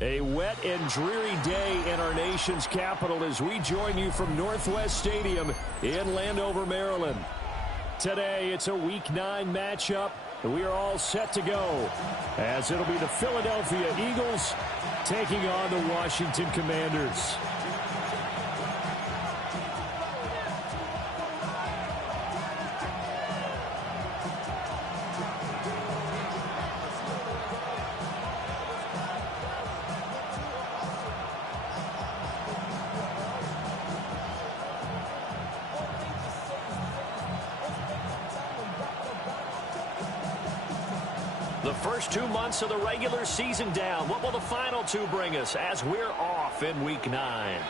A wet and dreary day in our nation's capital as we join you from Northwest Stadium in Landover, Maryland. Today, it's a Week 9 matchup, and we are all set to go, as it'll be the Philadelphia Eagles taking on the Washington Commanders. The first 2 months of the regular season down. What will the final 2 bring us as we're off in Week 9?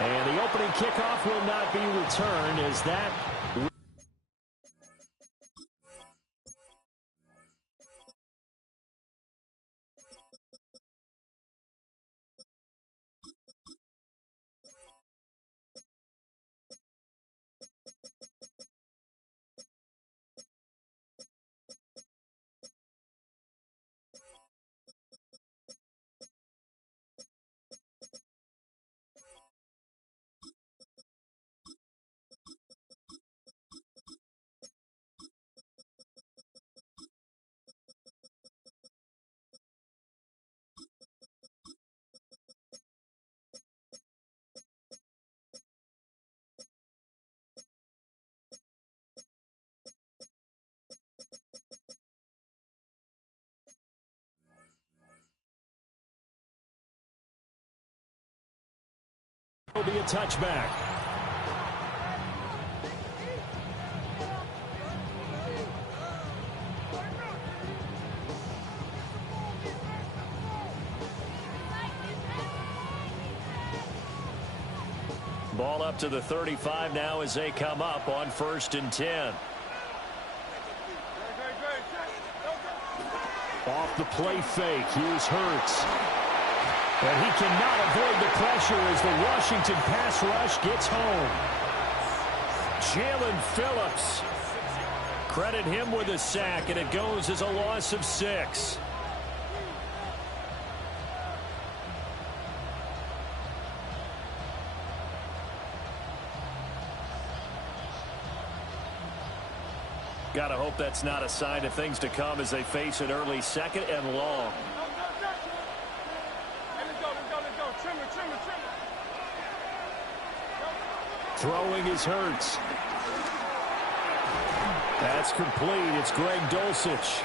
And the opening kickoff will not be returned as that... will be a touchback. Ball up to the 35 now as they come up on 1st and 10. Off the play fake, here's Hurts. And he cannot avoid the pressure as the Washington pass rush gets home. Jalen Phillips. Credit him with a sack, and it goes as a loss of 6. Gotta hope that's not a sign of things to come as they face an early 2nd and long. Throwing is Hurts. That's complete. It's Greg Dulcich.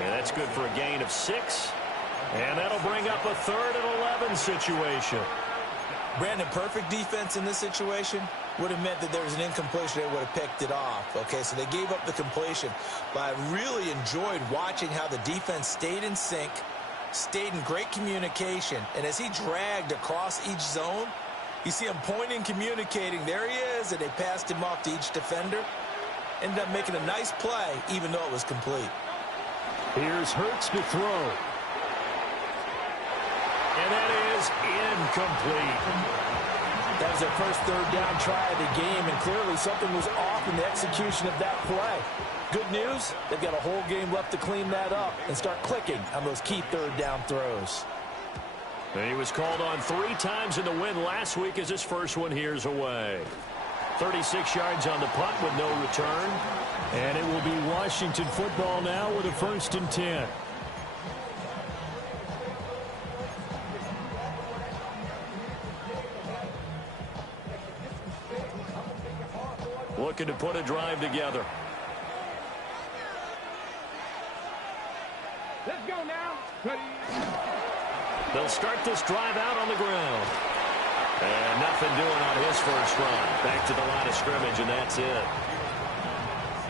And that's good for a gain of 6. And that'll bring up a 3rd and 11 situation. Brandon, perfect defense in this situation would have meant that there was an incompletion. They would have picked it off. Okay, so they gave up the completion. But I really enjoyed watching how the defense stayed in sync, stayed in great communication. And as he dragged across each zone, you see him pointing, communicating. There he is, and they passed him off to each defender. Ended up making a nice play, even though it was complete. Here's Hurts to throw. And that is incomplete. That was their first 3rd down try of the game, and clearly something was off in the execution of that play. Good news, they've got a whole game left to clean that up and start clicking on those key 3rd down throws. And he was called on 3 times in the win last week as his first one here's away. 36 yards on the punt with no return. And it will be Washington football now with a 1st and 10. Looking to put a drive together. Let's go now. Ready. They'll start this drive out on the ground. And nothing doing on his first run. Back to the line of scrimmage, and that's it.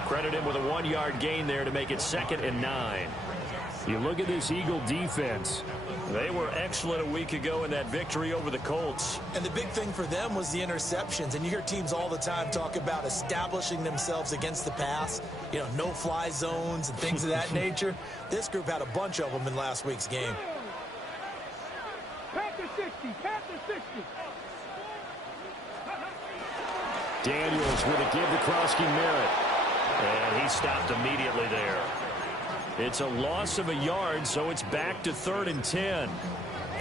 Credit him with a 1-yard gain there to make it 2nd and 9. You look at this Eagle defense. They were excellent a week ago in that victory over the Colts. And the big thing for them was the interceptions. And you hear teams all the time talk about establishing themselves against the pass. You know, no-fly zones and things of that nature. This group had a bunch of them in last week's game. Panther 60, Panther 60. Daniels with a give to Krosky Merritt. And he stopped immediately there. It's a loss of a yard, so it's back to 3rd and 10.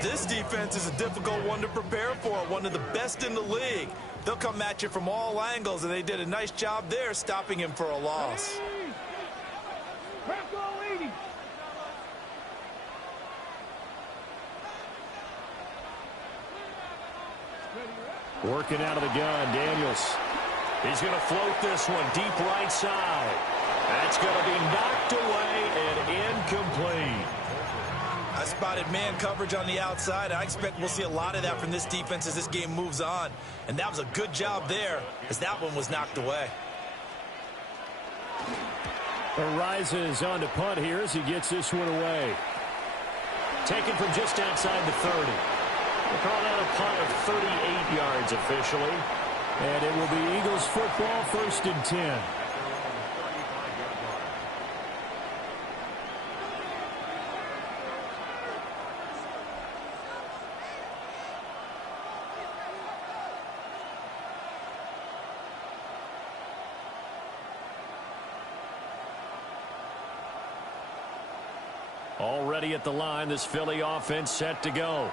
This defense is a difficult one to prepare for, one of the best in the league. They'll come at you from all angles, and they did a nice job there stopping him for a loss. Working out of the gun, Daniels. He's going to float this one deep right side. That's going to be knocked away and incomplete. I spotted man coverage on the outside. I expect we'll see a lot of that from this defense as this game moves on. And that was a good job there as that one was knocked away. Arises on to punt here as he gets this one away. Taken from just outside the 30. We'll call that a punt of 38 yards officially. And it will be Eagles football, 1st and 10. Already at the line, this Philly offense set to go.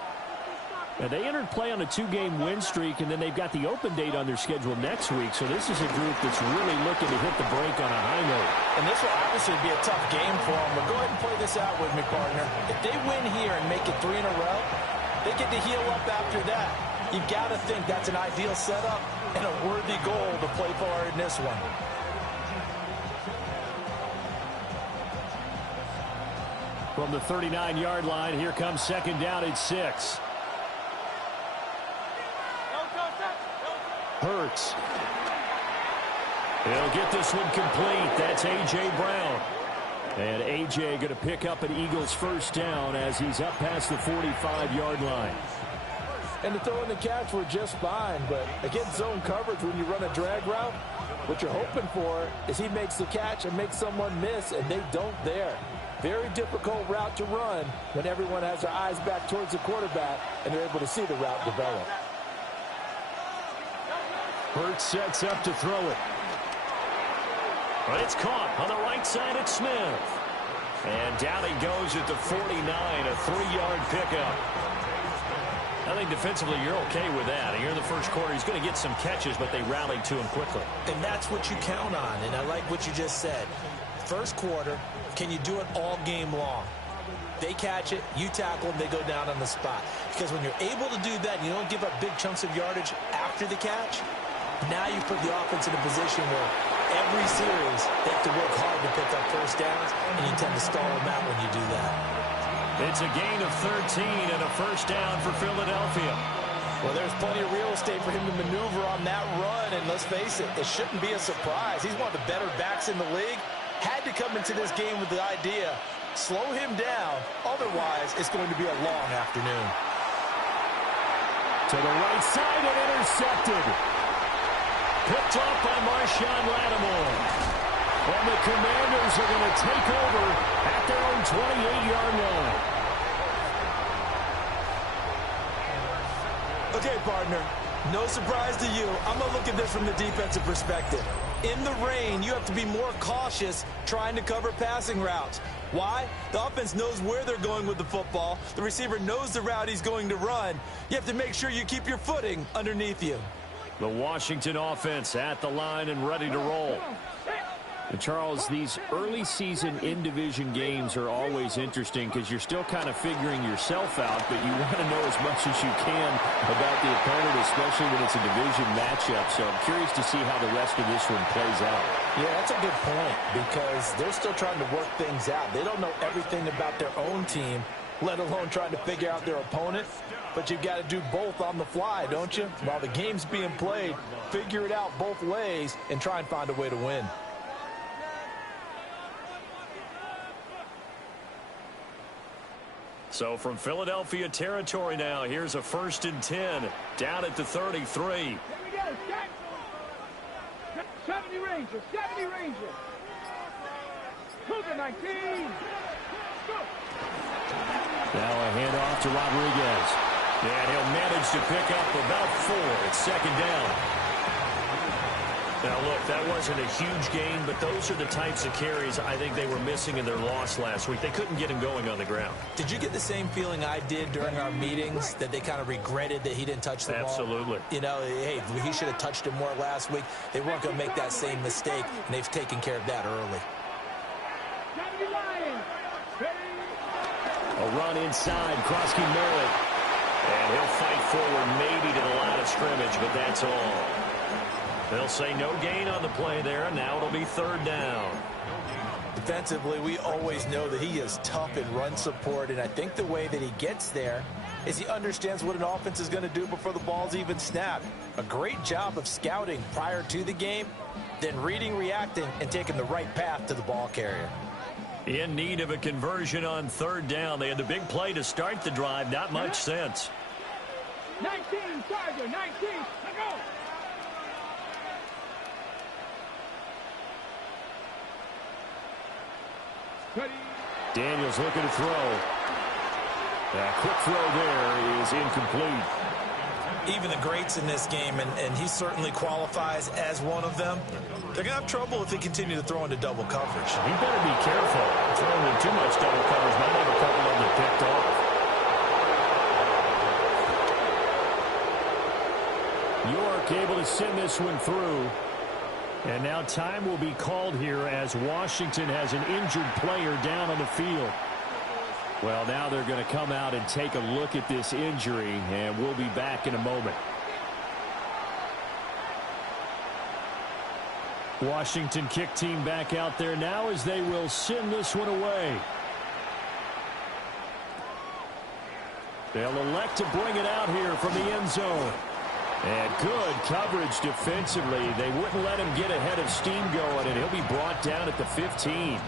And they entered play on a 2-game win streak, and then they've got the open date on their schedule next week. So this is a group that's really looking to hit the break on a high note. And this will obviously be a tough game for them. But go ahead and play this out with me, partner. If they win here and make it 3 in a row, they get to heal up after that. You've got to think that's an ideal setup and a worthy goal to play for in this one. From the 39-yard line, here comes 2nd down at 6. Hurts. He'll get this one complete. That's A.J. Brown. And A.J. going to pick up an Eagles 1st down as he's up past the 45-yard line. And the throw and the catch were just fine. But against zone coverage, when you run a drag route, what you're hoping for is he makes the catch and makes someone miss, and they don't there. Very difficult route to run when everyone has their eyes back towards the quarterback and they're able to see the route develop. Hurts sets up to throw it. But it's caught on the right side at Smith. And down he goes at the 49, a 3-yard pickup. I think defensively you're okay with that. Here in the first quarter, he's going to get some catches, but they rallied to him quickly. And that's what you count on, and I like what you just said. First quarter, can you do it all game long? They catch it, you tackle them, they go down on the spot. Because when you're able to do that, you don't give up big chunks of yardage after the catch. Now you put the offense in a position where every series they have to work hard to pick up 1st downs, and you tend to stall them out when you do that. It's a gain of 13 and a 1st down for Philadelphia. Well, there's plenty of real estate for him to maneuver on that run, and let's face it, it shouldn't be a surprise. He's one of the better backs in the league. Had to come into this game with the idea, slow him down, otherwise it's going to be a long afternoon. To the right side and intercepted. Picked off by Marshawn Lattimore. And the Commanders are going to take over at their own 28-yard line. Okay, partner, no surprise to you. I'm going to look at this from the defensive perspective. In the rain, you have to be more cautious trying to cover passing routes. Why? The offense knows where they're going with the football. The receiver knows the route he's going to run. You have to make sure you keep your footing underneath you. The Washington offense at the line and ready to roll. And Charles, these early season in-division games are always interesting because you're still kind of figuring yourself out, but you want to know as much as you can about the opponent, especially when it's a division matchup. So I'm curious to see how the rest of this one plays out. Yeah, that's a good point because they're still trying to work things out. They don't know everything about their own team, let alone trying to figure out their opponent. But you've got to do both on the fly, don't you? While the game's being played, figure it out both ways and try and find a way to win. So from Philadelphia territory now, here's a 1st and 10 down at the 33. Here we go, 70 Rangers, 70 Rangers. Cougar 19. Go. Now a handoff to Rodriguez. And he'll manage to pick up about 4. It's 2nd down. Now, look, that wasn't a huge gain, but those are the types of carries I think they were missing in their loss last week. They couldn't get him going on the ground. Did you get the same feeling I did during our meetings, that they kind of regretted that he didn't touch the ball? Absolutely. You know, hey, he should have touched it more last week. They weren't going to make that same mistake, and they've taken care of that early. A run inside, Krosky Merritt. And he'll fight forward maybe to the line of scrimmage, but that's all. They'll say no gain on the play there, and now it'll be third down. Defensively, we always know that he is tough in run support, and I think the way that he gets there is he understands what an offense is going to do before the ball's even snapped. A great job of scouting prior to the game, then reading, reacting, and taking the right path to the ball carrier. In need of a conversion on third down. They had the big play to start the drive. Not much sense. 19, Charger, 19, let go. Daniels looking to throw. That quick throw there is incomplete. Even the greats in this game, and he certainly qualifies as one of them, they're going to have trouble if they continue to throw into double coverage. He better be careful. Throwing in too much double coverage might have a couple of them picked off. York able to send this one through. And now time will be called here as Washington has an injured player down on the field. Well, now they're going to come out and take a look at this injury, and we'll be back in a moment. Washington kick team back out there now as they will send this one away. They'll elect to bring it out here from the end zone. And good coverage defensively. They wouldn't let him get ahead of steam going, and he'll be brought down at the 15.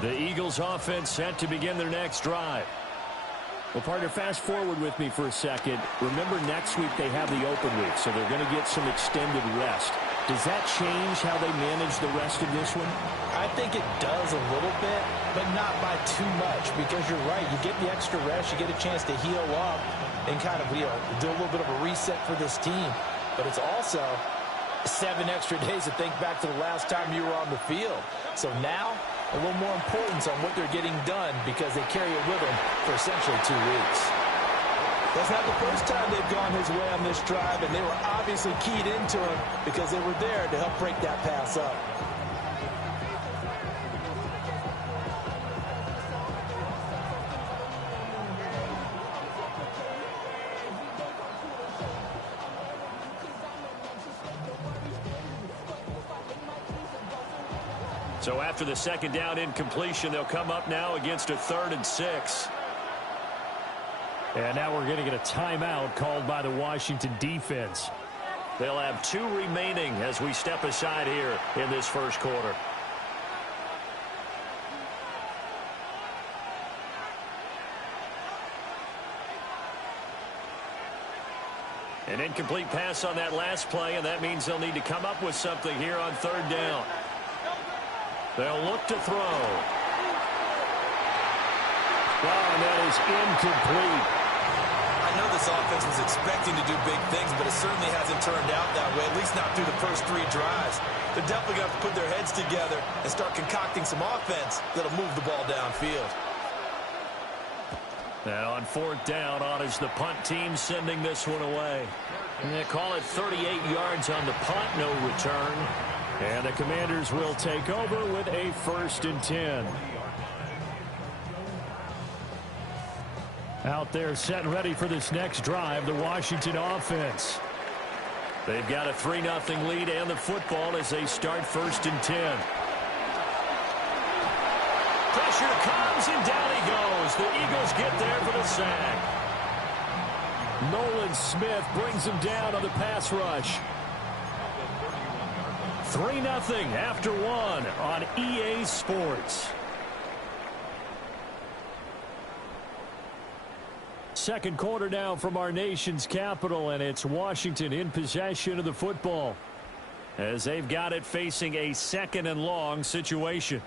The Eagles offense set to begin their next drive. Well, partner, fast forward with me for a second. Remember, next week they have the open week, so they're going to get some extended rest. Does that change how they manage the rest of this one? I think it does a little bit, but not by too much, because you're right. You get the extra rest, you get a chance to heal up and kind of, do a little bit of a reset for this team. But it's also 7 extra days to think back to the last time you were on the field. So now, a little more importance on what they're getting done because they carry it with them for essentially 2 weeks. That's not the first time they've gone his way on this drive, and they were obviously keyed into him because they were there to help break that pass up. So after the second down incompletion, they'll come up now against a 3rd and 6. And now we're going to get a timeout called by the Washington defense. They'll have 2 remaining as we step aside here in this first quarter. An incomplete pass on that last play, and that means they'll need to come up with something here on 3rd down. They'll look to throw. Well, and that is incomplete. I know this offense was expecting to do big things, but it certainly hasn't turned out that way, at least not through the first 3 drives. They're definitely going to have to put their heads together and start concocting some offense that'll move the ball downfield. Now on 4th down, on is the punt team sending this one away. And they call it 38 yards on the punt, no return. And the Commanders will take over with a 1st and 10. Out there set and ready for this next drive, the Washington offense. They've got a 3-0 lead and the football as they start 1st and 10. Pressure comes and down he goes. The Eagles get there for the sack. Nolan Smith brings him down on the pass rush. 3-0 after 1 on EA Sports. second quarter now from our nation's capital, and it's Washington in possession of the football as they've got it facing a second and long situation.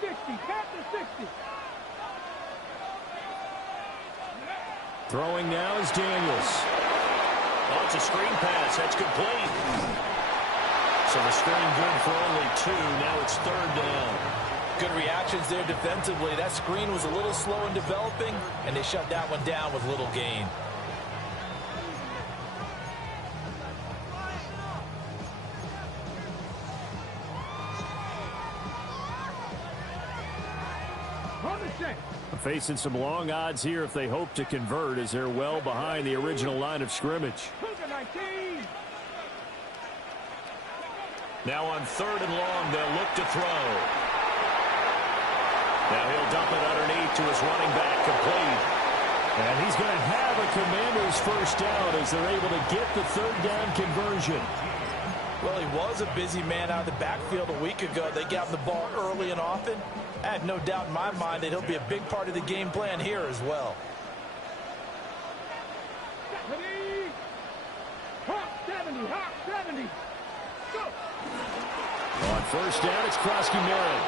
Panther 60. Throwing now is Daniels. Oh, it's a screen pass. That's complete. So the screen good for only 2. Now it's third down. Good reactions there defensively. That screen was a little slow in developing, and they shut that one down with little gain. Facing some long odds here if they hope to convert, as they're well behind the original line of scrimmage. Now on third and long, they'll look to throw. Now he'll dump it underneath to his running back, complete. And he's going to have a Commander's first down as they're able to get the third down conversion. Well, he was a busy man out of the backfield a week ago. They got him the ball early and often. I have no doubt in my mind that he'll be a big part of the game plan here as well. Hawk 70. Go. On first down, it's Krosky-Merritt.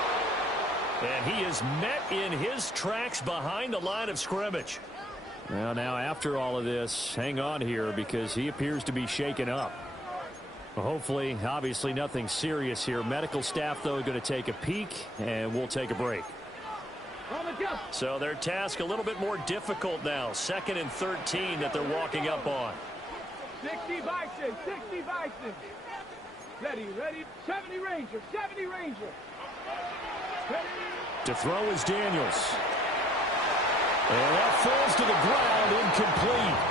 And he is met in his tracks behind the line of scrimmage. Well, now after all of this, hang on here because he appears to be shaken up. Well, hopefully, obviously nothing serious here. Medical staff, though, going to take a peek, and we'll take a break. So their task a little bit more difficult now. 2nd and 13 that they're walking up on. 60 Bison. Ready. 70 Ranger. Ready. To throw is Daniels. And that falls to the ground, incomplete.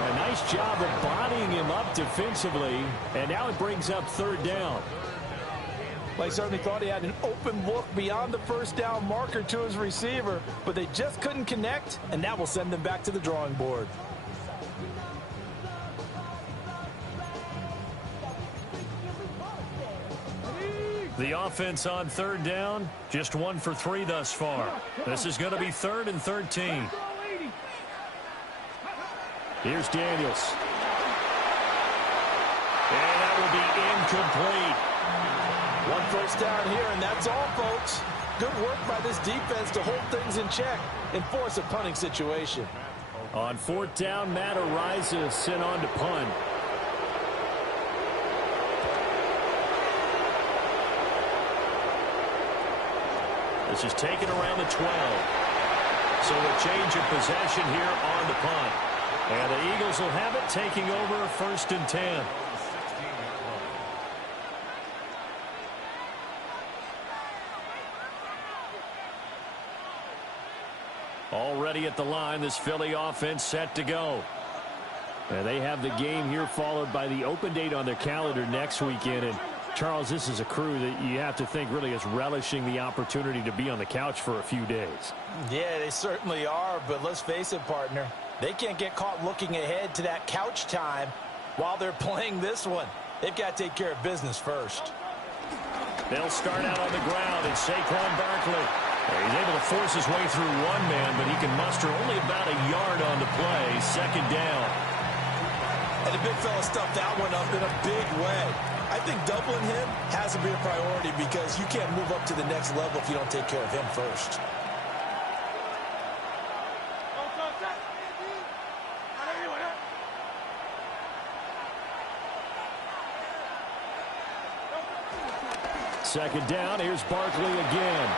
A nice job of bodying him up defensively, and now it brings up third down. Well, he certainly thought he had an open look beyond the first down marker to his receiver, but they just couldn't connect, and that will send them back to the drawing board. The offense on third down, just 1 for 3 thus far. This is going to be 3rd and 13. Here's Daniels. And that will be incomplete. 1 first down here, and that's all, folks. Good work by this defense to hold things in check and force a punting situation. On 4th down, Matt Ariza sent on to punt. This is taken around the 12. So a change of possession here on the punt. And the Eagles will have it, taking over 1st and 10. Already at the line, this Philly offense set to go. And they have the game here followed by the open date on their calendar next weekend. And Charles, this is a crew that you have to think really is relishing the opportunity to be on the couch for a few days. Yeah, they certainly are, but let's face it, partner. They can't get caught looking ahead to that couch time while they're playing this one. They've got to take care of business first. They'll start out on the ground, and Saquon Barkley. He's able to force his way through one man, but he can muster only about a yard on the play. 2nd down. And the big fella stuffed that one up in a big way. I think doubling him has to be a priority because you can't move up to the next level if you don't take care of him first. Second down, here's Barkley again.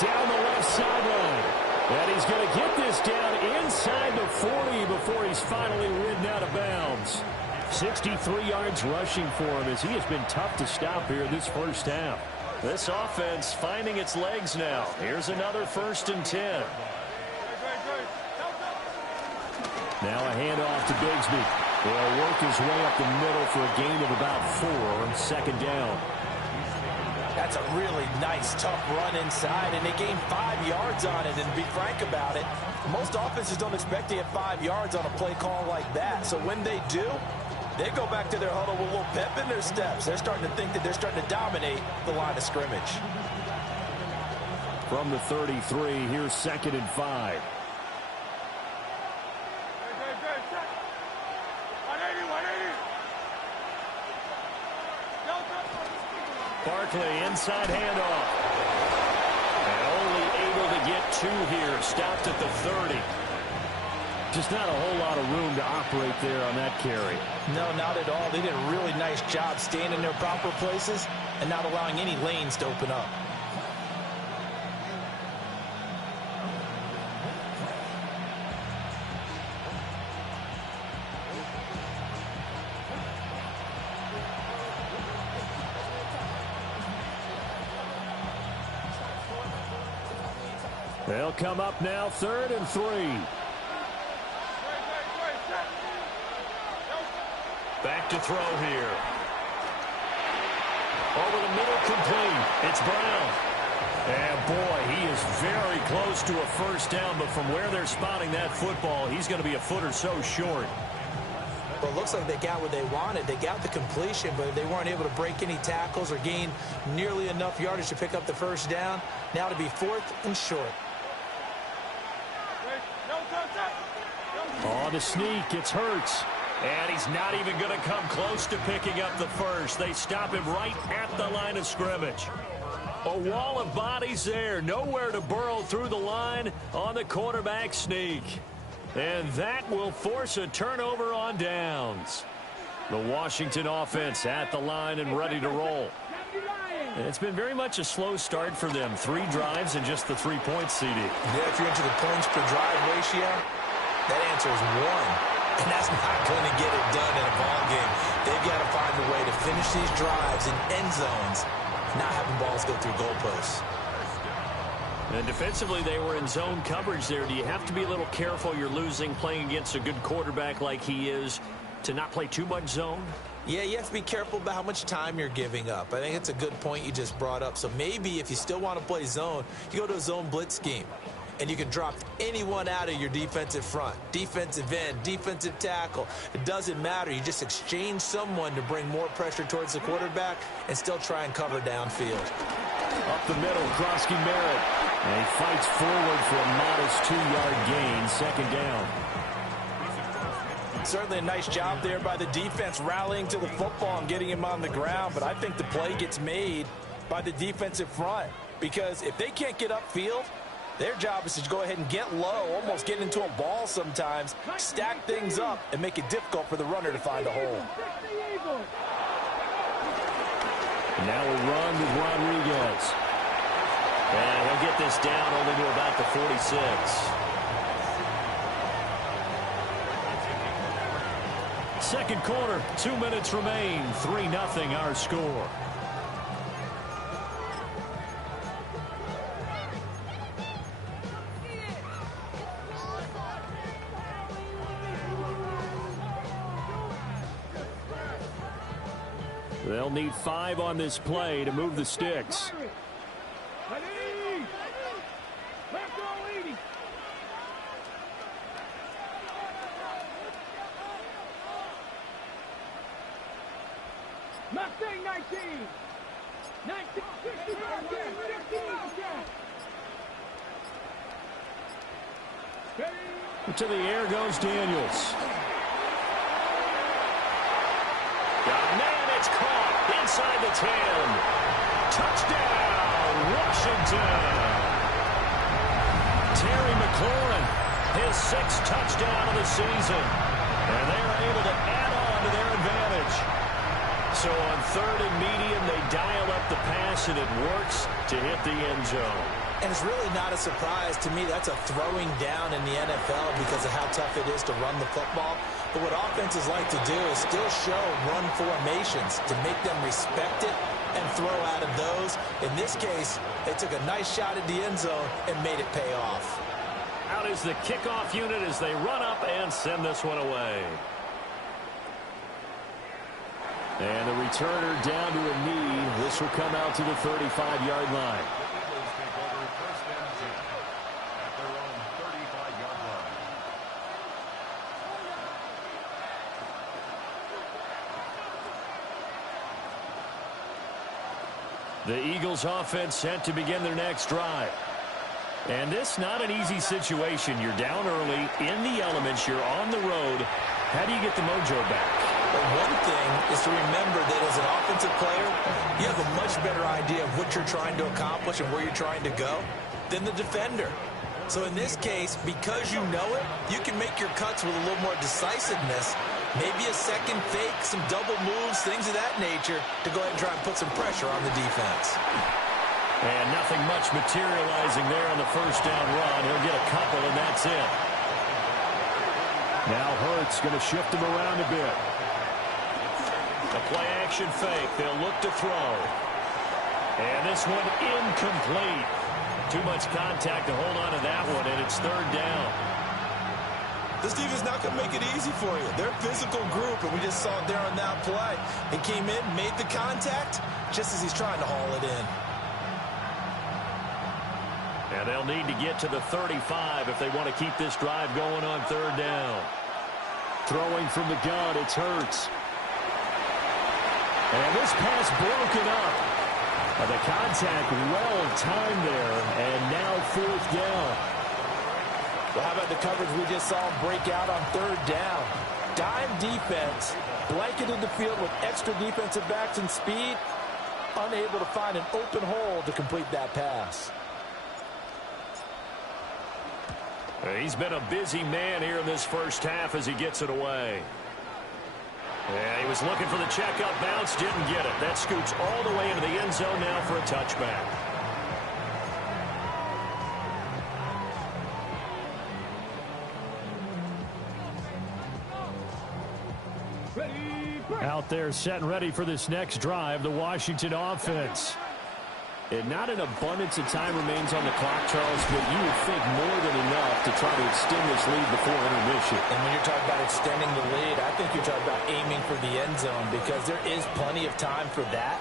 Down the left sideline. And he's going to get this down inside the 40 before he's finally ridden out of bounds. 63 yards rushing for him as he has been tough to stop here this first half. This offense finding its legs now. Here's another 1st and 10. Now a handoff to Bigsby. He'll work his way up the middle for a gain of about 4. 2nd down. That's That's a really nice, tough run inside, and they gained 5 yards on it. And to be frank about it, most offenses don't expect to get 5 yards on a play call like that. So when they do, they go back to their huddle with a little pep in their steps. They're starting to think that they're starting to dominate the line of scrimmage. From the 33, here's 2nd and 5. Barkley, inside handoff. And only able to get 2 here. Stopped at the 30. Just not a whole lot of room to operate there on that carry. No, not at all. They did a really nice job staying in their proper places and not allowing any lanes to open up. They'll come up now, 3rd and 3. Back to throw here. Over the middle, complete. It's Brown. And boy, he is very close to a first down, but from where they're spotting that football, he's going to be a foot or so short. Well, it looks like they got what they wanted. They got the completion, but they weren't able to break any tackles or gain nearly enough yardage to pick up the first down. Now to be 4th and short. On the sneak, it's Hurts. And he's not even going to come close to picking up the first. They stop him right at the line of scrimmage. A wall of bodies there. Nowhere to burrow through the line on the quarterback sneak. And that will force a turnover on downs. The Washington offense at the line and ready to roll. It's been very much a slow start for them. 3 drives and just the 3 points, CD. Yeah, if you're into the points per drive ratio, that answer is 1. And that's not going to get it done in a ball game. They've got to find a way to finish these drives in end zones, not having balls go through goalposts. And defensively, they were in zone coverage there. Do you have to be a little careful? You're losing playing against a good quarterback like he is to not play too much zone? Yeah, you have to be careful about how much time you're giving up. I think it's a good point you just brought up. So maybe if you still want to play zone, you go to a zone blitz scheme. And you can drop anyone out of your defensive front, defensive end, defensive tackle. It doesn't matter. You just exchange someone to bring more pressure towards the quarterback and still try and cover downfield. Up the middle, Krosky Merritt. And he fights forward for a modest 2-yard gain, 2nd down. Certainly a nice job there by the defense rallying to the football and getting him on the ground. But I think the play gets made by the defensive front because if they can't get upfield, their job is to go ahead and get low, almost get into a ball sometimes, stack things up, and make it difficult for the runner to find a hole. Now we'll run with Rodriguez. And he'll get this down only to about the 46. Second quarter, 2 minutes remain. 3-0 our score. They'll need 5 on this play to move the sticks. Mustang 19. 19. To the air goes Daniels. Got a man, it's caught inside the 10. Touchdown, Washington. Terry McLaurin, his 6th touchdown of the season. And they are able to add on to their advantage. So on 3rd and medium, they dial up the pass, and it works to hit the end zone. And it's really not a surprise to me. That's a throwing down in the NFL because of how tough it is to run the football. But what offenses like to do is still show run formations to make them respect it and throw out of those. In this case, they took a nice shot at the end zone and made it pay off. Out is the kickoff unit as they run up and send this one away. And the returner down to a knee. This will come out to the 35-yard line. The Eagles offense set to begin their next drive. And this not an easy situation. You're down early, in the elements, you're on the road. How do you get the mojo back? Well, one thing is to remember that as an offensive player, you have a much better idea of what you're trying to accomplish and where you're trying to go than the defender. So in this case, because you know it, you can make your cuts with a little more decisiveness. Maybe a second fake, some double moves, things of that nature to go ahead and try and put some pressure on the defense. And nothing much materializing there on the first down run. He'll get a couple, and that's it. Now Hurts going to shift him around a bit. A play-action fake. They'll look to throw. And this one incomplete. Too much contact to hold on to that one, and it's third down. This defense not going to make it easy for you. They're a physical group, and we just saw it there on that play. He came in, made the contact, just as he's trying to haul it in. And they'll need to get to the 35 if they want to keep this drive going on third down. Throwing from the gun, it's Hurts. And this pass broken up. The contact well timed there, and now fourth down. Well, how about the coverage we just saw him break out on third down? Dime defense, blanketed the field with extra defensive backs and speed, unable to find an open hole to complete that pass. He's been a busy man here in this first half as he gets it away. Yeah, he was looking for the checkup bounce, didn't get it. That scoots all the way into the end zone now for a touchback. Out there set and ready for this next drive, the Washington offense. And not an abundance of time remains on the clock, Charles, but you would think more than enough to try to extend this lead before intermission. And when you're talking about extending the lead, I think you're talking about aiming for the end zone because there is plenty of time for that.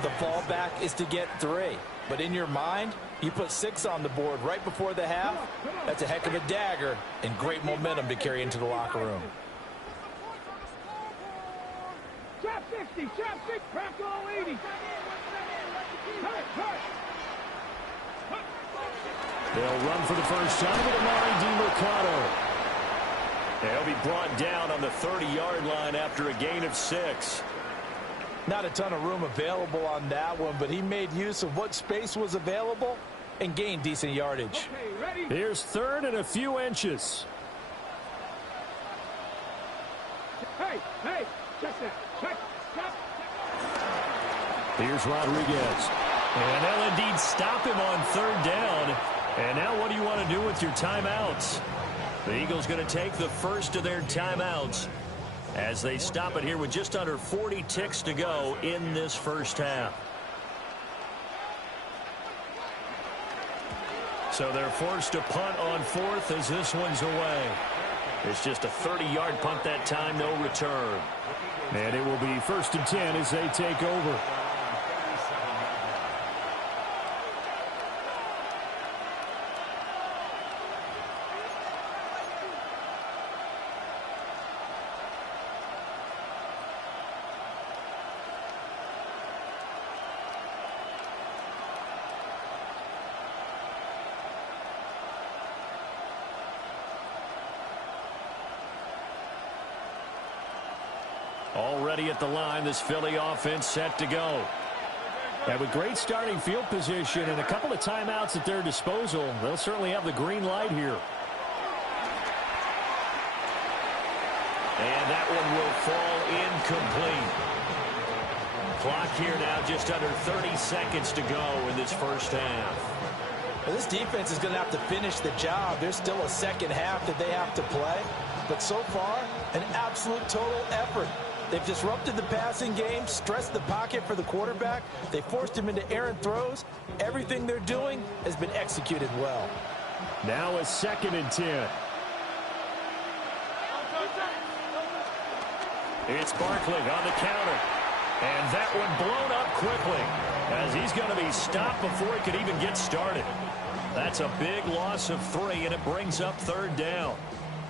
The fallback is to get 3. But in your mind, you put 6 on the board right before the half. That's a heck of a dagger and great momentum to carry into the locker room. Chop 60, chop 6, crack all 80. They'll run for the first time with Amari DiMercado. They'll be brought down on the 30-yard line after a gain of 6. Not a ton of room available on that one, but he made use of what space was available and gained decent yardage. Okay, Here's third and a few inches. hey, check that. Check. Here's Rodriguez. And they'll indeed stop him on third down. And now what do you want to do with your timeouts? The Eagles going to take the first of their timeouts as they stop it here with just under 40 ticks to go in this first half. So they're forced to punt on fourth as this one's away. It's just a 30-yard punt that time, no return. And it will be 1st and 10 as they take over. Already at the line, this Philly offense set to go. And with great starting field position and a couple of timeouts at their disposal, they'll certainly have the green light here. And that one will fall incomplete. Clock here now just under 30 seconds to go in this first half. Well, this defense is going to have to finish the job. There's still a second half that they have to play. But so far, an absolute total effort. They've disrupted the passing game, stressed the pocket for the quarterback. They forced him into errant throws. Everything they're doing has been executed well. Now a 2nd and 10. It's Barkley on the counter. And that one blown up quickly, as he's going to be stopped before he could even get started. That's a big loss of 3, and it brings up 3rd down.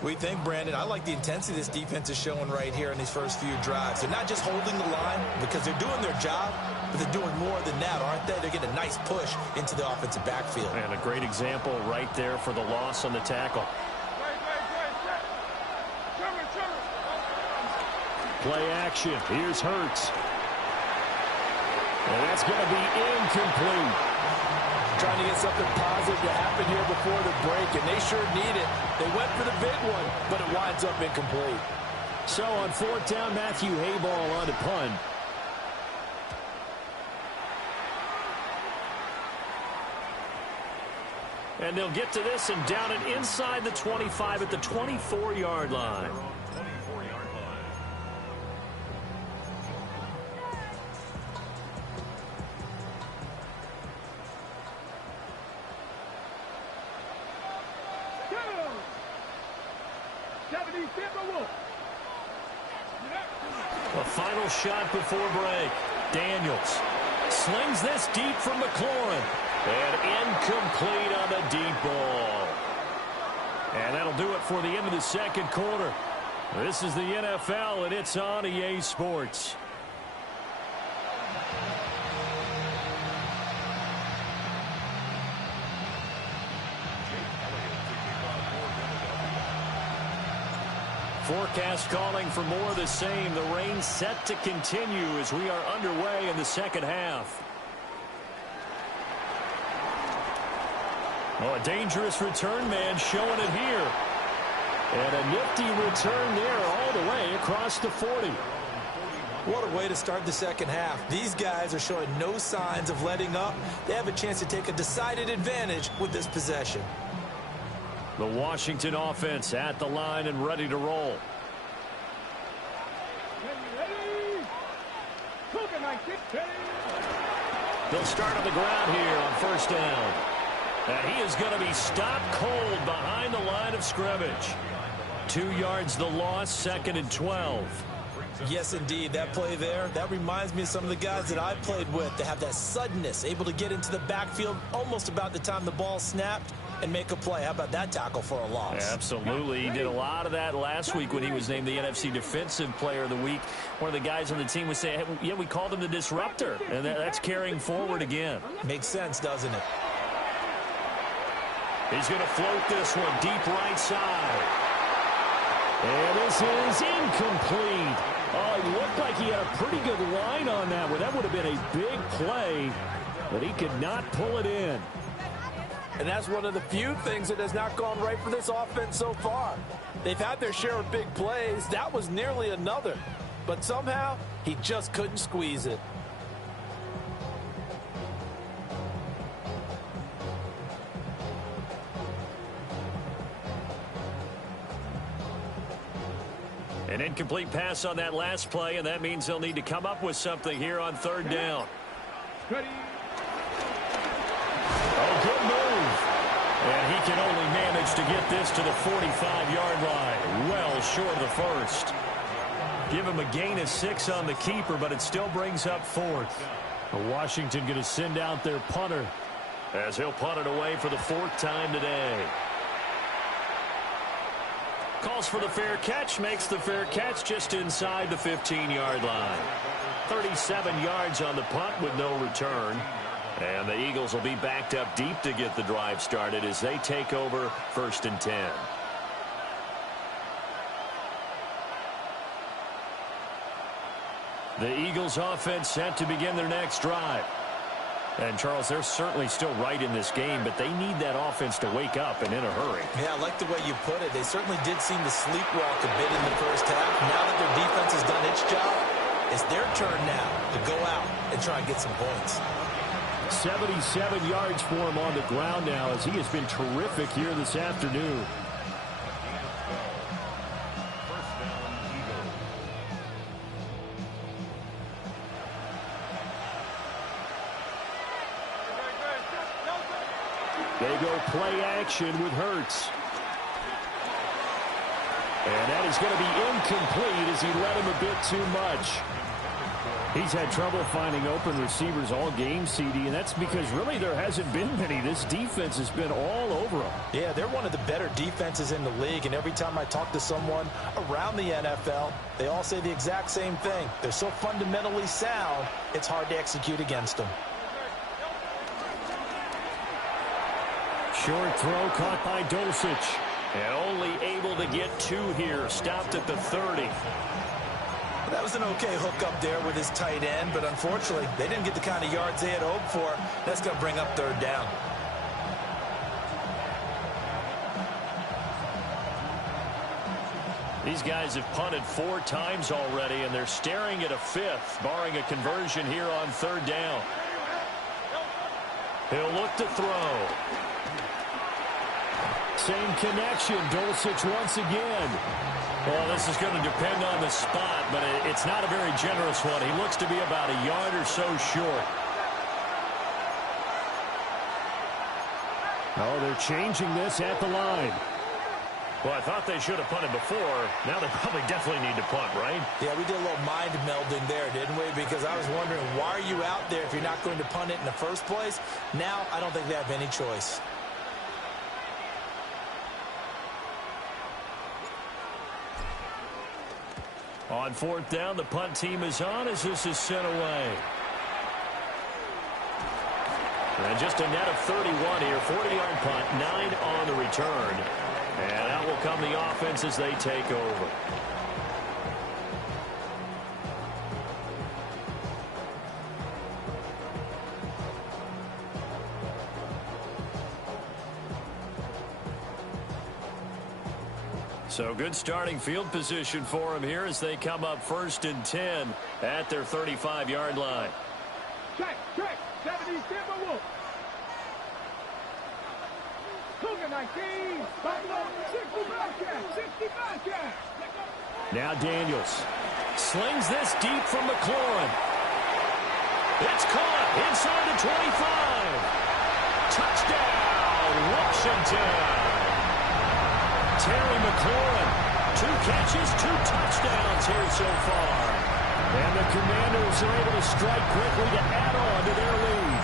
We think, Brandon, I like the intensity this defense is showing right here in these first few drives. They're not just holding the line because they're doing their job, but they're doing more than that, aren't they? They're getting a nice push into the offensive backfield. And a great example right there for the loss on the tackle. Play action. Here's Hurts. And that's going to be incomplete. Trying to get something positive to happen here before the break, and they sure need it. They went for the big one, but it winds up incomplete. So on 4th down, Matthew Hayball on to punt. And they'll get to this and down it inside the 25 at the 24-yard line. A final shot before break. Daniels slings this deep from McLaurin. And incomplete on the deep ball. And that'll do it for the end of the 2nd quarter. This is the NFL, and it's on EA Sports. Forecast calling for more of the same. The rain set to continue as we are underway in the 2nd half. Oh, a dangerous return man showing it here. And a nifty return there all the way across the 40. What a way to start the 2nd half. These guys are showing no signs of letting up. They have a chance to take a decided advantage with this possession. The Washington offense at the line and ready to roll. They'll start on the ground here on 1st down. And he is going to be stopped cold behind the line of scrimmage. 2 yards the loss, 2nd and 12. Yes, indeed. That play there, that reminds me of some of the guys that I played with. They have that suddenness, able to get into the backfield almost about the time the ball snapped and make a play. How about that tackle for a loss? Absolutely. He did a lot of that last week when he was named the NFC Defensive Player of the Week. One of the guys on the team would say, hey, yeah, we called him the disruptor. And that's carrying forward again. Makes sense, doesn't it? He's going to float this one deep right side. And this is incomplete. Oh, it looked like he had a pretty good line on that one. That would have been a big play, but he could not pull it in. And that's one of the few things that has not gone right for this offense so far. They've had their share of big plays. That was nearly another. But somehow, he just couldn't squeeze it. An incomplete pass on that last play, and that means they'll need to come up with something here on 3rd down. Ready. Oh, good move. And he can only manage to get this to the 45-yard line. Well short of the first. Give him a gain of 6 on the keeper, but it still brings up 4th. Washington going to send out their punter, as he'll punt it away for the 4th time today. Calls for the fair catch, makes the fair catch just inside the 15-yard line. 37 yards on the punt with no return. And the Eagles will be backed up deep to get the drive started as they take over 1st and 10. The Eagles offense set to begin their next drive. And, Charles, they're certainly still right in this game, but they need that offense to wake up and in a hurry. Yeah, I like the way you put it. They certainly did seem to sleepwalk a bit in the first half. Now that their defense has done its job, it's their turn now to go out and try and get some points. 77 yards for him on the ground now as he has been terrific here this afternoon. They go play action with Hurts. And that is going to be incomplete as he led him a bit too much. He's had trouble finding open receivers all game, CD, and that's because really there hasn't been many. This defense has been all over him. Yeah, they're one of the better defenses in the league, and every time I talk to someone around the NFL, they all say the exact same thing. They're so fundamentally sound, it's hard to execute against them. Short throw caught by Dulcich. And only able to get 2 here. Stopped at the 30. That was an okay hook up there with his tight end, but unfortunately, they didn't get the kind of yards they had hoped for. That's going to bring up 3rd down. These guys have punted 4 times already, and they're staring at a 5th, barring a conversion here on 3rd down. He'll look to throw. Same connection. Dulcich once again. Well, this is going to depend on the spot, but it's not a very generous one. He looks to be about a yard or so short. Oh, they're changing this at the line. Well, I thought they should have punted before. Now they probably definitely need to punt, right? Yeah, we did a little mind melding there, didn't we? Because I was wondering, why are you out there if you're not going to punt it in the first place? Now, I don't think they have any choice. On 4th down, the punt team is on as this is sent away. And just a net of 31 here, 40-yard punt, 9 on the return. And out will come the offense as they take over. So good starting field position for them here as they come up 1st and 10 at their 35-yard line. Check, 77 Wolf. Cougar 19, 65 catch. Now Daniels. Slings this deep from McLaurin. It's caught inside the 25. Touchdown, Washington. Terry McLaurin, 2 catches, 2 touchdowns here so far. And the Commanders are able to strike quickly to add on to their lead.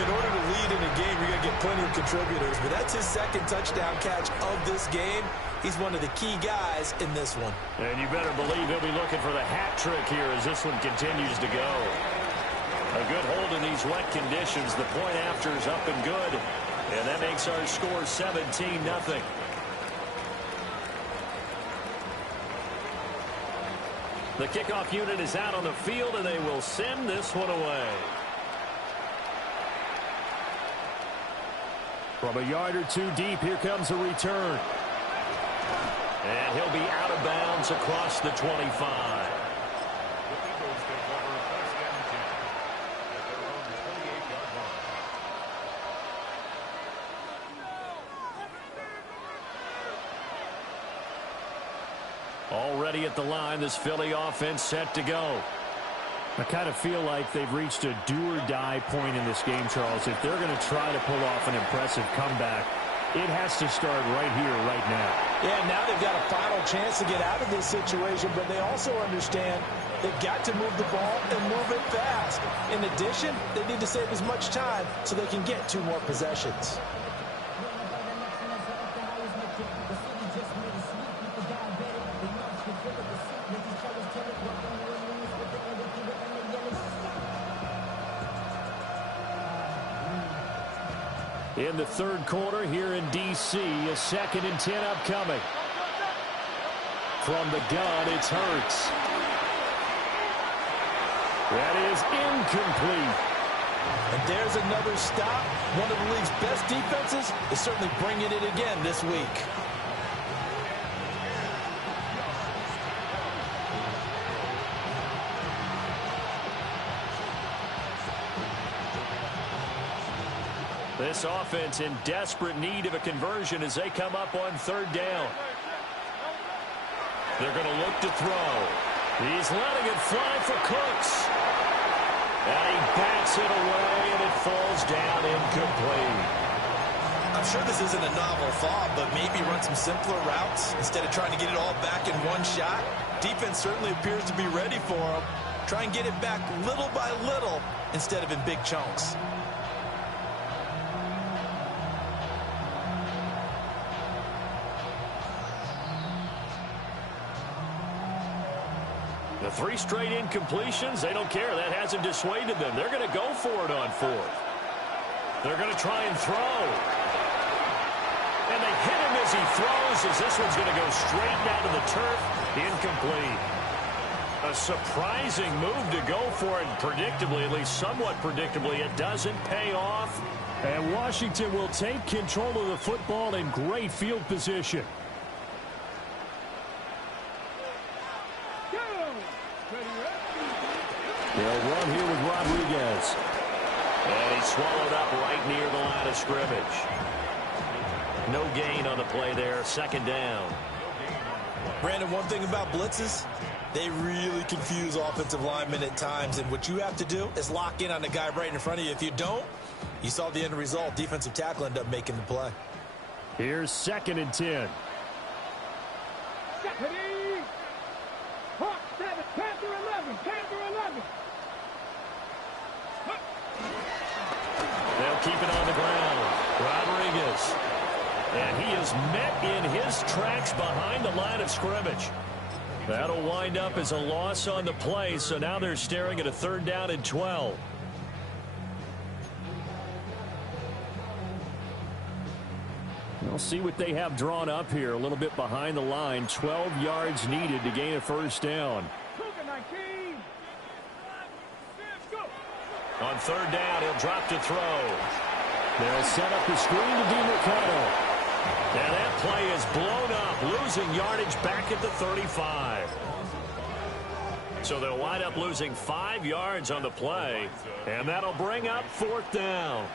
In order to lead in a game, you're going to get plenty of contributors, but that's his 2nd touchdown catch of this game. He's one of the key guys in this one. And you better believe he'll be looking for the hat trick here as this one continues to go. A good hold in these wet conditions. The point after is up and good. And that makes our score 17-0. The kickoff unit is out on the field, and they will send this one away. From a yard or 2 deep, here comes a return. And he'll be out of bounds across the 25. Already at the line, this Philly offense set to go. I kind of feel like they've reached a do-or-die point in this game, Charles. If they're going to try to pull off an impressive comeback, it has to start right here, right now. Yeah, now they've got a final chance to get out of this situation, but they also understand they've got to move the ball and move it fast. In addition, they need to save as much time so they can get 2 more possessions. In the 3rd quarter here in D.C., a 2nd and 10 upcoming. From the gun, it's Hurts. That is incomplete. And there's another stop. One of the league's best defenses is certainly bringing it again this week. This offense in desperate need of a conversion as they come up on 3rd down. They're going to look to throw. He's letting it fly for Cooks. And he bats it away, and it falls down incomplete. I'm sure this isn't a novel thought, but maybe run some simpler routes instead of trying to get it all back in one shot. Defense certainly appears to be ready for him. Try and get it back little by little instead of in big chunks. The 3 straight incompletions, they don't care. That hasn't dissuaded them. They're going to go for it on 4th. They're going to try and throw. And they hit him as he throws, as this one's going to go straight down to the turf. Incomplete. A surprising move to go for it, predictably, at least somewhat predictably. It doesn't pay off. And Washington will take control of the football in great field position. They'll run here with Rodriguez. And he's swallowed up right near the line of scrimmage. No gain on the play there. 2nd down. Brandon, one thing about blitzes, they really confuse offensive linemen at times. And what you have to do is lock in on the guy right in front of you. If you don't, you saw the end result. Defensive tackle ended up making the play. Here's 2nd and 10. Deputy! Hawk 7, Panther 11, Panther 11. They'll keep it on the ground. Rodriguez. And he is met in his tracks behind the line of scrimmage. That'll wind up as a loss on the play, so now they're staring at a 3rd down and 12. We'll see what they have drawn up here. A little bit behind the line. 12 yards needed to gain a 1st down. On 3rd down, he'll drop to throw. They'll set up the screen to DeMarcano. And that play is blown up, losing yardage back at the 35. So they'll wind up losing 5 yards on the play, and that'll bring up 4th down.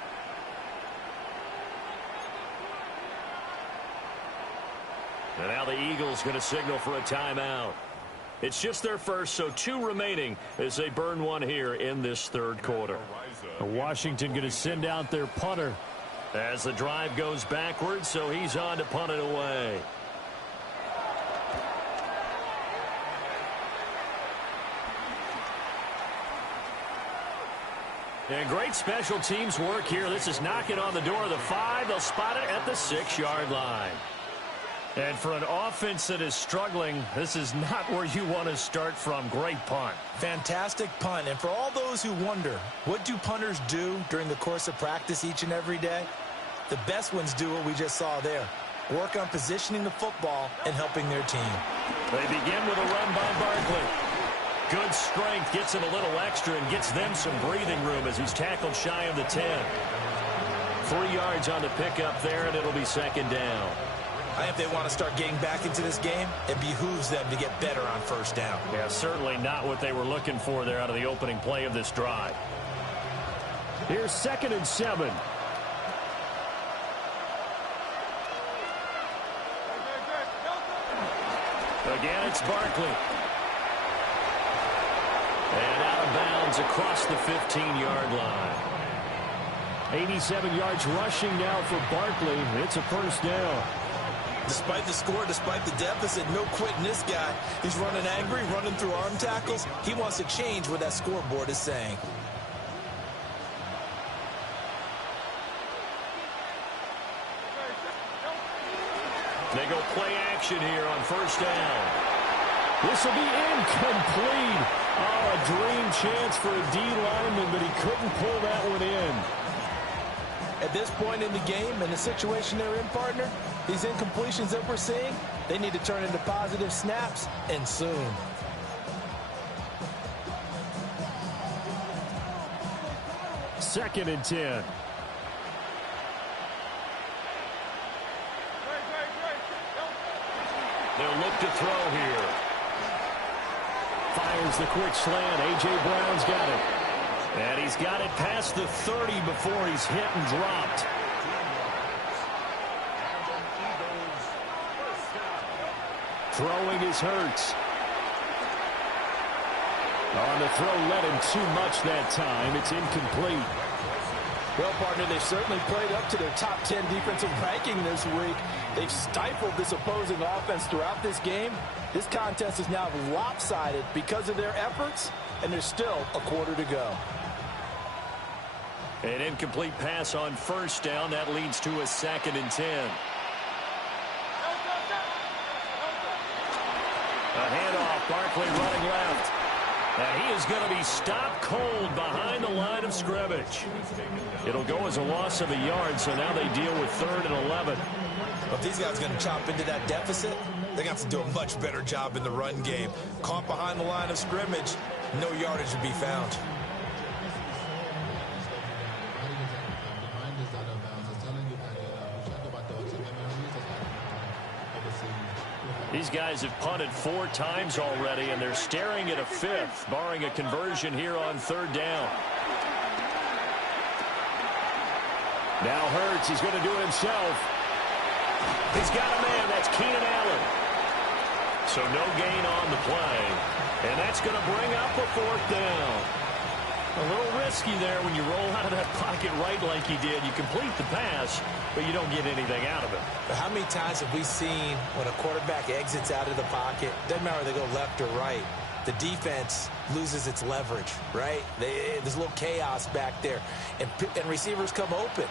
And now the Eagles going to signal for a timeout. It's just their first, so 2 remaining as they burn one here in this 3rd quarter. Washington going to send out their punter. As the drive goes backwards, so he's on to punt it away. And great special teams work here. This is knocking on the door of the 5. They'll spot it at the 6-yard line. And for an offense that is struggling, this is not where you want to start from. Great punt. Fantastic punt. And for all those who wonder, what do punters do during the course of practice each and every day? The best ones do what we just saw there. Work on positioning the football and helping their team. They begin with a run by Barkley. Good strength, gets him a little extra and gets them some breathing room as he's tackled shy of the 10. 3 yards on the pickup there, and it'll be 2nd down. I think if they want to start getting back into this game, it behooves them to get better on 1st down. Yeah, certainly not what they were looking for there out of the opening play of this drive. Here's 2nd and 7. Again, it's Barkley. And out of bounds across the 15-yard line. 87 yards rushing now for Barkley. It's a 1st down. Despite the score, despite the deficit, no quitting this guy. He's running angry, running through arm tackles. He wants to change what that scoreboard is saying. They go play action here on 1st down. This will be incomplete. Oh, a dream chance for a D lineman, but he couldn't pull that one in. At this point in the game and the situation they're in, partner, these incompletions that we're seeing, they need to turn into positive snaps, and soon. Second and 10. They'll look to throw here. Fires the quick slant. A.J. Brown's got it. And he's got it past the 30 before he's hit and dropped. Throwing is Hurts. On the throw, led him too much that time. It's incomplete. Well, partner, they've certainly played up to their top 10 defensive ranking this week. They've stifled this opposing offense throughout this game. This contest is now lopsided because of their efforts and there's still a quarter to go. An incomplete pass on first down. That leads to a 2nd and 10. A handoff. Barkley running left. And he is going to be stopped cold behind the line of scrimmage. It'll go as a loss of a yard, so now they deal with 3rd and 11. Well, if these guys are going to chop into that deficit, they're going to have to do a much better job in the run game. Caught behind the line of scrimmage, no yardage to be found. These guys have punted 4 times already, and they're staring at a 5th, barring a conversion here on 3rd down. Now Hurts, he's going to do it himself. He's got a man, that's Keenan Allen. So no gain on the play, and that's going to bring up a 4th down. A little risky there when you roll out of that pocket right like he did. You complete the pass, but you don't get anything out of it. But how many times have we seen when a quarterback exits out of the pocket, doesn't matter whether they go left or right, the defense loses its leverage, right? There's a little chaos back there, and receivers come open.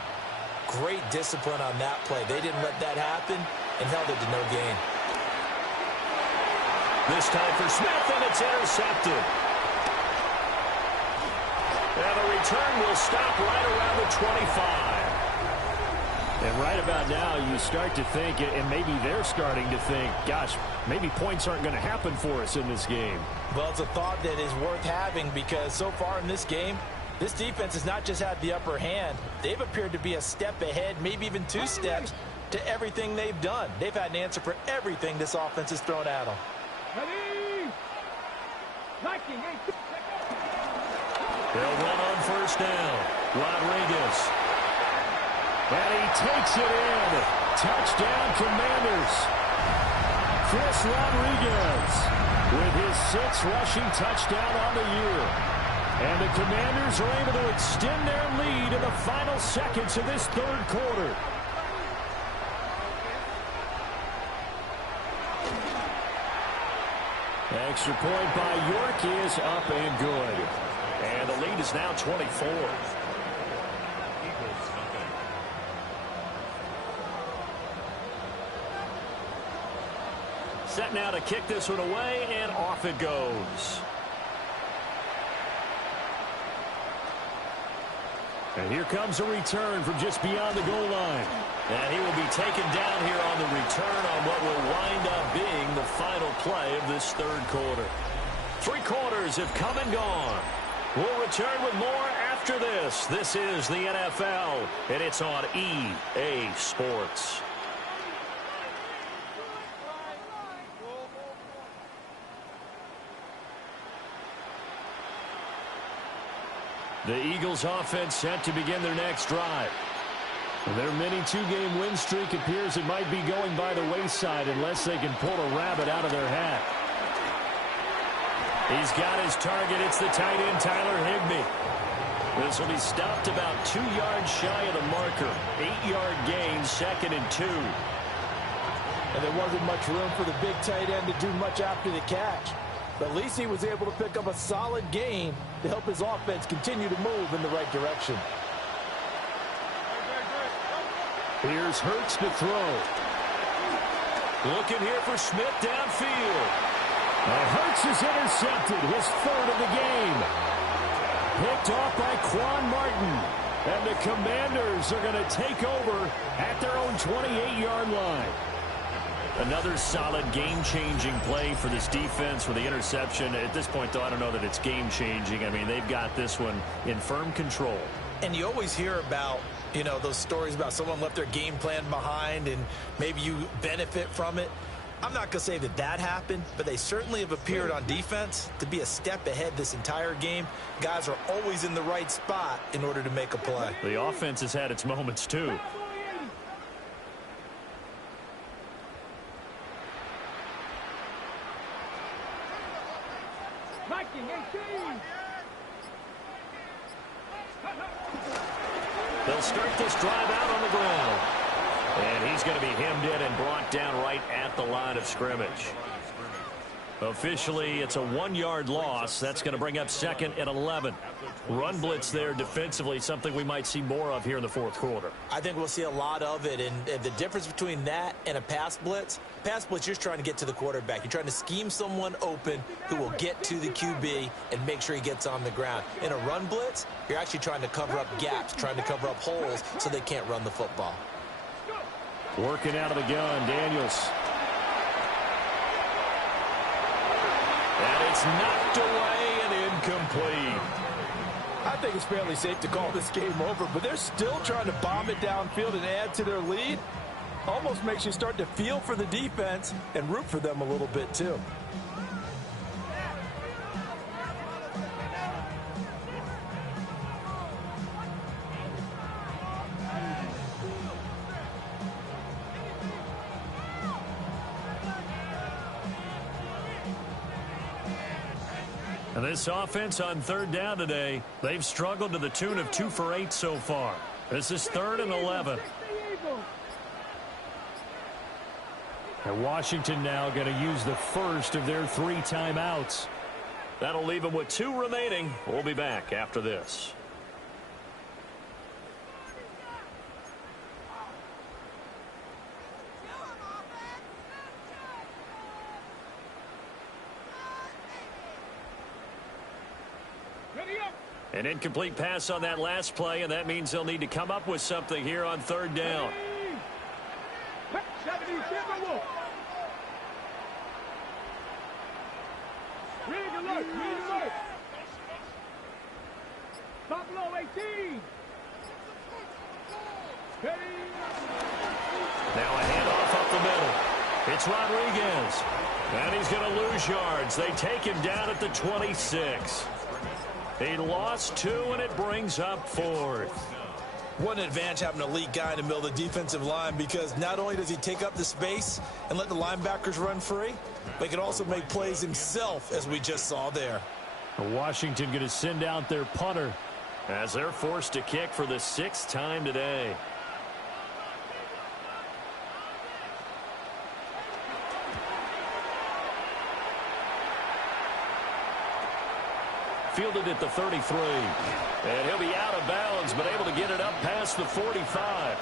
Great discipline on that play. They didn't let that happen and held it to no gain. This time for Smith, and it's intercepted. And the return will stop right around the 25. And right about now, you start to think, and maybe they're starting to think, gosh, maybe points aren't going to happen for us in this game. Well, it's a thought that is worth having because so far in this game, this defense has not just had the upper hand. They've appeared to be a step ahead, maybe even 2 steps to everything they've done. They've had an answer for everything this offense has thrown at them. They'll run on first down. Rodriguez. And he takes it in. Touchdown, Commanders. Chris Rodriguez with his 6th rushing touchdown on the year. And the Commanders are able to extend their lead in the final seconds of this 3rd quarter. Extra point by York is up and good. And the lead is now 24. Set now to kick this one away, and off it goes. And here comes a return from just beyond the goal line. And he will be taken down here on the return on what will wind up being the final play of this 3rd quarter. 3 quarters have come and gone. We'll return with more after this. This is the NFL, and it's on EA Sports. The Eagles offense set to begin their next drive. Their mini 2-game win streak appears it might be going by the wayside unless they can pull a rabbit out of their hat. He's got his target. It's the tight end, Tyler Higbee. This will be stopped about 2 yards shy of the marker. 8-yard gain, 2nd and 2. And there wasn't much room for the big tight end to do much after the catch. But at least he was able to pick up a solid gain to help his offense continue to move in the right direction. Here's Hurts to throw. Looking here for Smith downfield. And Hurts is intercepted, his 3rd of the game. Picked off by Quan Martin. And the Commanders are going to take over at their own 28-yard line. Another solid game-changing play for this defense with the interception. At this point, though, I don't know that it's game-changing. I mean, they've got this one in firm control. And you always hear about, you know, those stories about someone left their game plan behind and maybe you benefit from it. I'm not going to say that that happened, but they certainly have appeared on defense to be a step ahead this entire game. Guys are always in the right spot in order to make a play. The offense has had its moments, too. They'll start this drive out on the ground. And he's going to be hemmed in and brought down right at the line of scrimmage. Officially, it's a 1-yard loss. That's going to bring up 2nd and 11. Run blitz there defensively, something we might see more of here in the fourth quarter. I think we'll see a lot of it, and the difference between that and a pass blitz, you're just trying to get to the quarterback. You're trying to scheme someone open who will get to the QB and make sure he gets on the ground. In a run blitz, you're actually trying to cover up gaps, trying to cover up holes so they can't run the football. Working out of the gun, Daniels. And it's knocked away and incomplete. I think it's fairly safe to call this game over, but they're still trying to bomb it downfield and add to their lead. Almost makes you start to feel for the defense and root for them a little bit too. And this offense on 3rd down today, they've struggled to the tune of 2 for 8 so far. This is 3rd and 11. And Washington now going to use the first of their 3 timeouts. That'll leave them with 2 remaining. We'll be back after this. An incomplete pass on that last play, and that means they'll need to come up with something here on 3rd down. Buffalo 18. Now a handoff up the middle. It's Rodriguez. And he's going to lose yards. They take him down at the 26. He lost 2, and it brings up 4th. What an advantage having an elite guy in the middle of the defensive line, because not only does he take up the space and let the linebackers run free, but he can also make plays himself, as we just saw there. Washington going to send out their punter as they're forced to kick for the 6th time today. Fielded at the 33. And he'll be out of bounds, but able to get it up past the 45.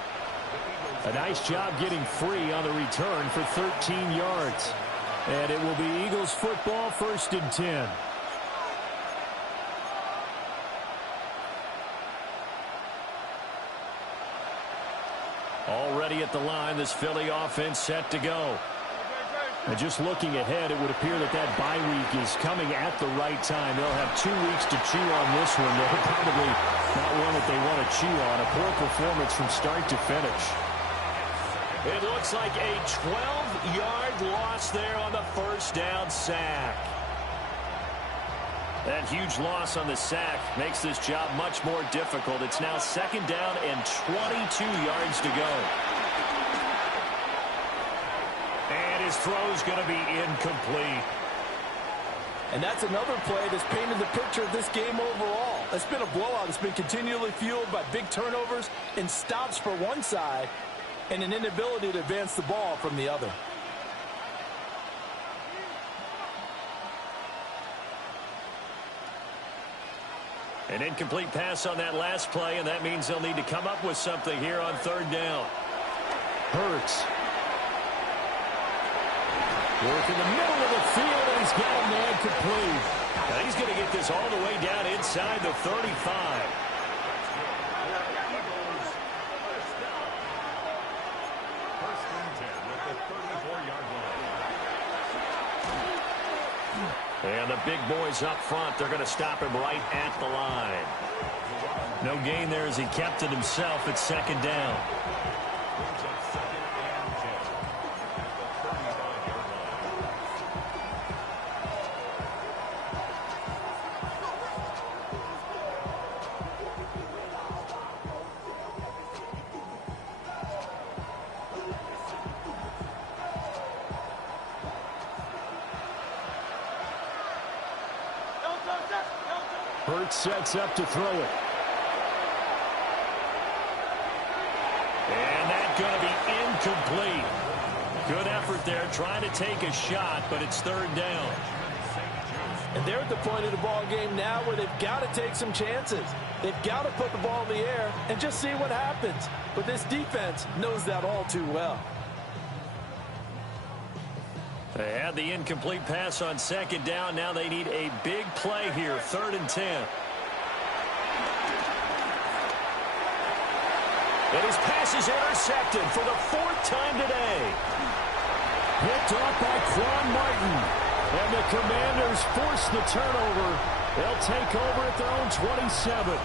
A nice job getting free on the return for 13 yards. And it will be Eagles football, 1st and 10. Already at the line, this Philly offense set to go. And just looking ahead, it would appear that bye week is coming at the right time. They'll have 2 weeks to chew on this one. They're probably not one that they want to chew on. A poor performance from start to finish. It looks like a 12-yard loss there on the 1st down sack. That huge loss on the sack makes this job much more difficult. It's now 2nd down and 22 yards to go. And his throw's going to be incomplete. And that's another play that's painted the picture of this game overall. It's been a blowout. It's been continually fueled by big turnovers and stops for one side and an inability to advance the ball from the other. An incomplete pass on that last play, and that means they'll need to come up with something here on 3rd down. Hurts. Work in the middle of the field, and he's got a man complete. Now he's going to get this all the way down inside the 35. And the big boys up front, they're going to stop him right at the line. No gain there as he kept it himself at 2nd down. Hurts sets up to throw it. And that's going to be incomplete. Good effort effort there, trying to take a shot, but it's third down. And they're at the point of the ball game now where they've got to take some chances. They've got to put the ball in the air and just see what happens. But this defense knows that all too well. They had the incomplete pass on second down. Now they need a big play here, 3rd and 10. And his pass is intercepted for the 4th time today. Picked off by Quan Martin. And the Commanders force the turnover. They'll take over at their own 27.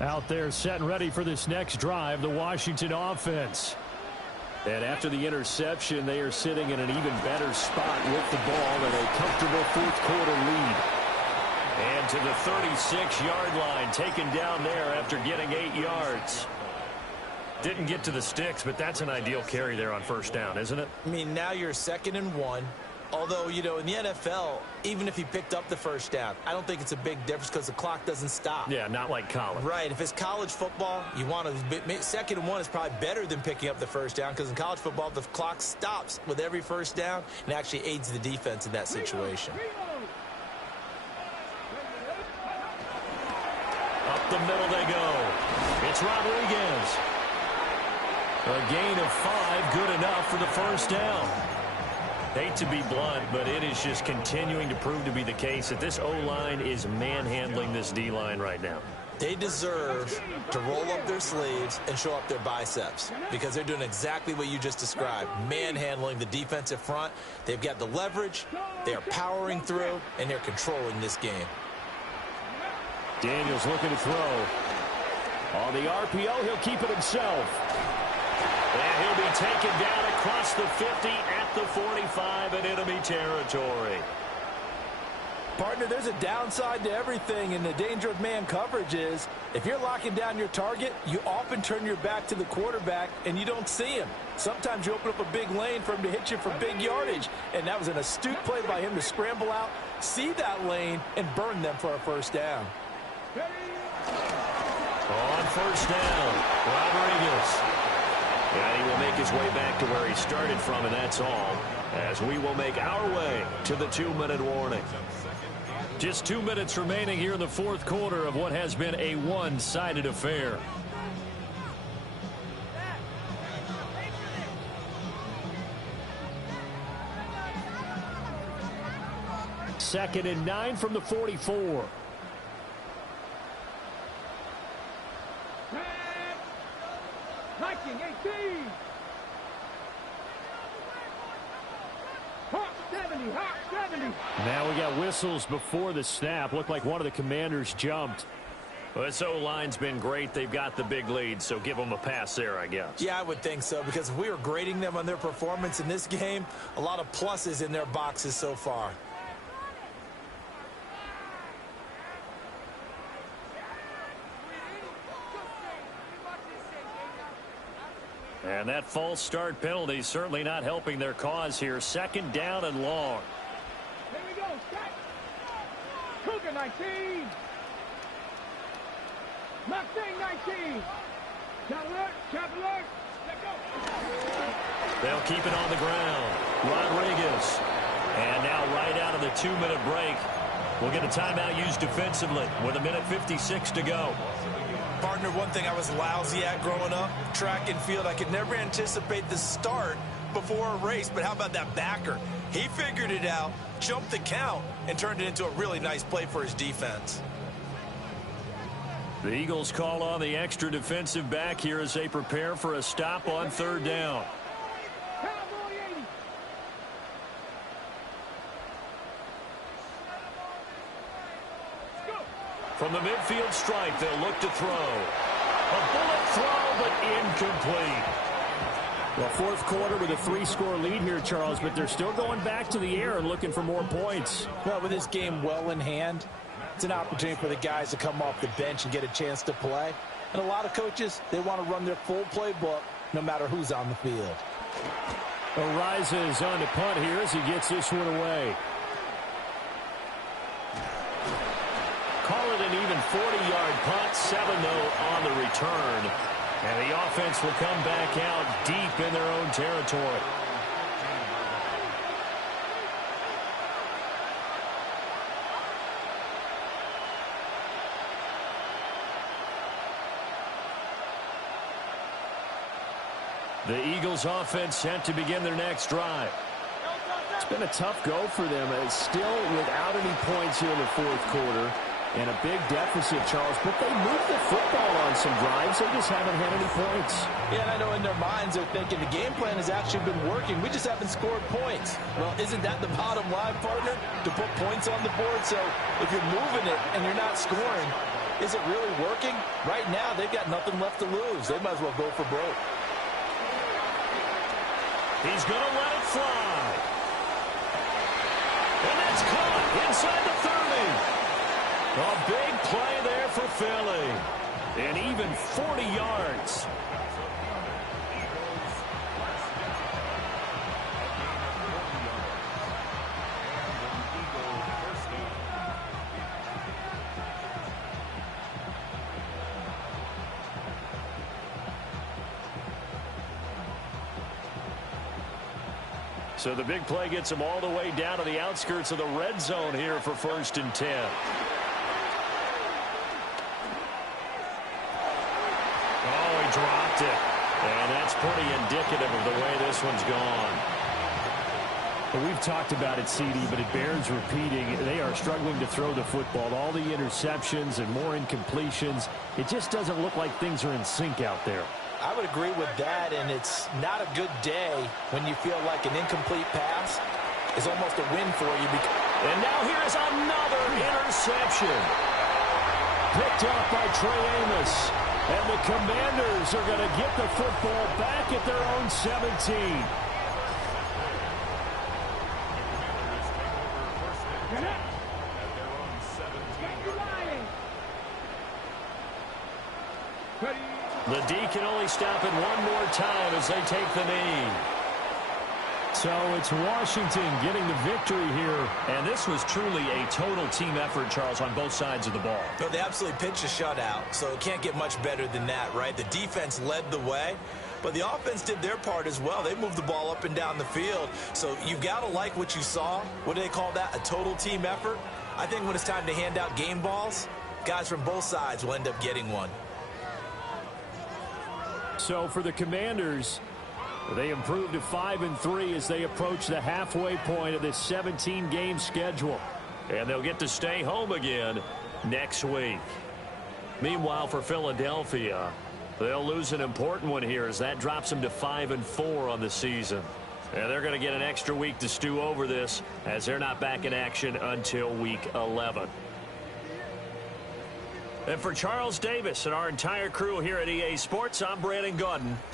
Out there set and ready for this next drive, the Washington offense. And after the interception, they are sitting in an even better spot with the ball and a comfortable 4th quarter lead. And to the 36-yard line, taken down there after getting 8 yards. Didn't get to the sticks, but that's an ideal carry there on 1st down, isn't it? I mean, now you're 2nd and 1. Although, you know, in the NFL, even if he picked up the 1st down, I don't think it's a big difference because the clock doesn't stop. Yeah, not like college. Right. If it's college football, you want to 2nd and 1 is probably better than picking up the 1st down because in college football, the clock stops with every 1st down and actually aids the defense in that situation. Up the middle they go. It's Rodriguez. A gain of 5, good enough for the 1st down. Hate to be blunt, but it is just continuing to prove to be the case that this O-line is manhandling this D-line right now. They deserve to roll up their sleeves and show up their biceps because they're doing exactly what you just described, manhandling the defensive front. They've got the leverage, they are powering through, and they're controlling this game. Daniels looking to throw. On the RPO, he'll keep it himself. And he'll be taken down across the 50 at the 45 in enemy territory. Partner, there's a downside to everything, and the danger of man coverage is if you're locking down your target, you often turn your back to the quarterback and you don't see him. Sometimes you open up a big lane for him to hit you for big yardage, and that was an astute play by him to scramble out, see that lane, and burn them for a 1st down. On 1st down, Rodriguez. And he will make his way back to where he started from, and that's all, as we will make our way to the 2-minute warning. Just 2 minutes remaining here in the 4th quarter of what has been a one-sided affair. Second and 9 from the 44. Viking 18. Hawk 70. Hawk 70. Now we got whistles before the snap. Looked like one of the Commanders jumped. Well, this O-line's been great. They've got the big lead, so give them a pass there, I guess. Yeah, I would think so, because if we were grading them on their performance in this game, a lot of pluses in their boxes so far. And that false start penalty certainly not helping their cause here. 2nd down and long. Here we go. Stop. Cougar 19. Mustang 19. Chop alert. Chop alert. Let go. They'll keep it on the ground. Rodriguez. And now right out of the 2-minute break, we'll get a timeout used defensively with 1:56 to go. Partner, one thing I was lousy at growing up, track and field, I could never anticipate the start before a race, but how about that backer? He figured it out, jumped the count, and turned it into a really nice play for his defense. The Eagles call on the extra defensive back here as they prepare for a stop on 3rd down. Cowboy 80. From the midfield stripe, they'll look to throw. A bullet throw, but incomplete. Well, 4th quarter with a 3-score lead here, Charles, but they're still going back to the air and looking for more points. Well, with this game well in hand, it's an opportunity for the guys to come off the bench and get a chance to play. And a lot of coaches, they want to run their full playbook no matter who's on the field. Arises on the punt here as he gets this one away. Call it an even 40-yard punt, 7-0 on the return. And the offense will come back out deep in their own territory. The Eagles offense set to begin their next drive. It's been a tough go for them. It's still without any points here in the fourth quarter. And a big deficit, Charles. But they moved the football on some drives. They just haven't had any points. Yeah, and I know in their minds they're thinking the game plan has actually been working. We just haven't scored points. Well, isn't that the bottom line, partner? To put points on the board. So if you're moving it and you're not scoring, is it really working? Right now, they've got nothing left to lose. They might as well go for broke. He's going to let it fly. And that's caught inside the 30. A big play there for Philly. And even 40 yards. So the big play gets him all the way down to the outskirts of the red zone here for 1st and 10. Oh, he dropped it. And that's pretty indicative of the way this one's gone. Well, we've talked about it, CD, but it bears repeating. They are struggling to throw the football. All the interceptions and more incompletions. It just doesn't look like things are in sync out there. I would agree with that, and it's not a good day when you feel like an incomplete pass is almost a win for you. And now here is another interception. Picked up by Trey Amos. And the Commanders are going to get the football back at their own 17. The D can only stop it one more time as they take the knee. So it's Washington getting the victory here. And this was truly a total team effort, Charles, on both sides of the ball. No, they absolutely pitched a shutout, so it can't get much better than that, right? The defense led the way, but the offense did their part as well. They moved the ball up and down the field. So you've got to like what you saw. What do they call that? A total team effort? I think when it's time to hand out game balls, guys from both sides will end up getting one. So for the Commanders, they improved to 5-3 as they approach the halfway point of this 17-game schedule. And they'll get to stay home again next week. Meanwhile, for Philadelphia, they'll lose an important one here as that drops them to 5-4 on the season. And they're going to get an extra week to stew over this as they're not back in action until week 11. And for Charles Davis and our entire crew here at EA Sports, I'm Brandon Gaudin.